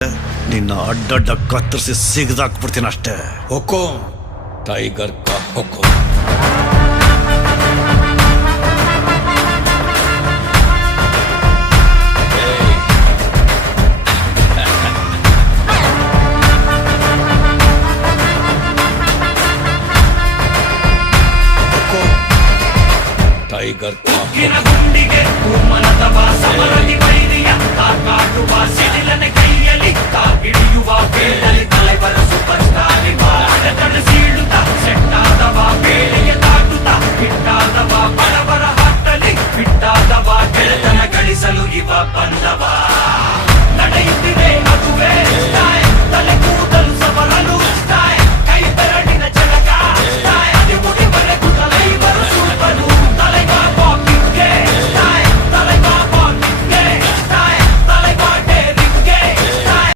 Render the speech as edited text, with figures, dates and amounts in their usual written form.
ನಿನ್ನ ಅಡ್ಡಡ್ಡ ಕತ್ತರಿಸಿ ಸಿಗದಾಕ್ಬಿಡ್ತೀನಿ ಅಷ್ಟೇ. ಹುಕುಂ ಟೈಗರ್ ಕಾ ಹುಕುಂ. ಟೈಗರ್ ಕಾ ಹುಕುಂ.